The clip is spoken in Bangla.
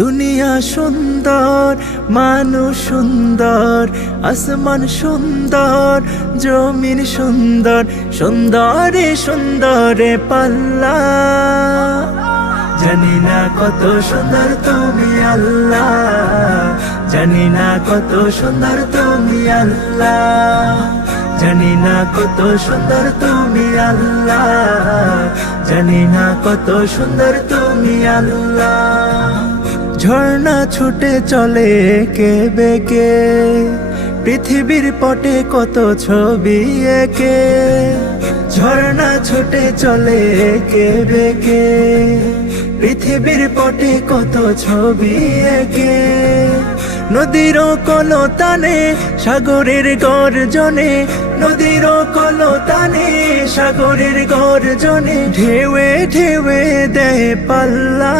দুনিয়া সুন্দর, মানুষ সুন্দর, আসমান সুন্দর, জমিন সুন্দর, সুন্দরে সুন্দরে পাল্লা। জানি না কত সুন্দর তুমি আল্লাহ, জানি না কত সুন্দর তুমি আল্লাহ, জানি না কত সুন্দর তুমি আল্লাহ, জানি না কত সুন্দর তুমি আল্লাহ। ঝর্ণা ছুটে চলে কে বেকে, পৃথিবীর পটে কত ছবি একে। ঝর্ণা ছুটে চলে কে বেকে, পৃথিবীর পটে কত ছবি একে। নদীর কলতানে সাগরের গর্জনে, নদীর কলতানে সাগরের গর্জনে, ঢেউে ঢেউে দেয় পাল্লা।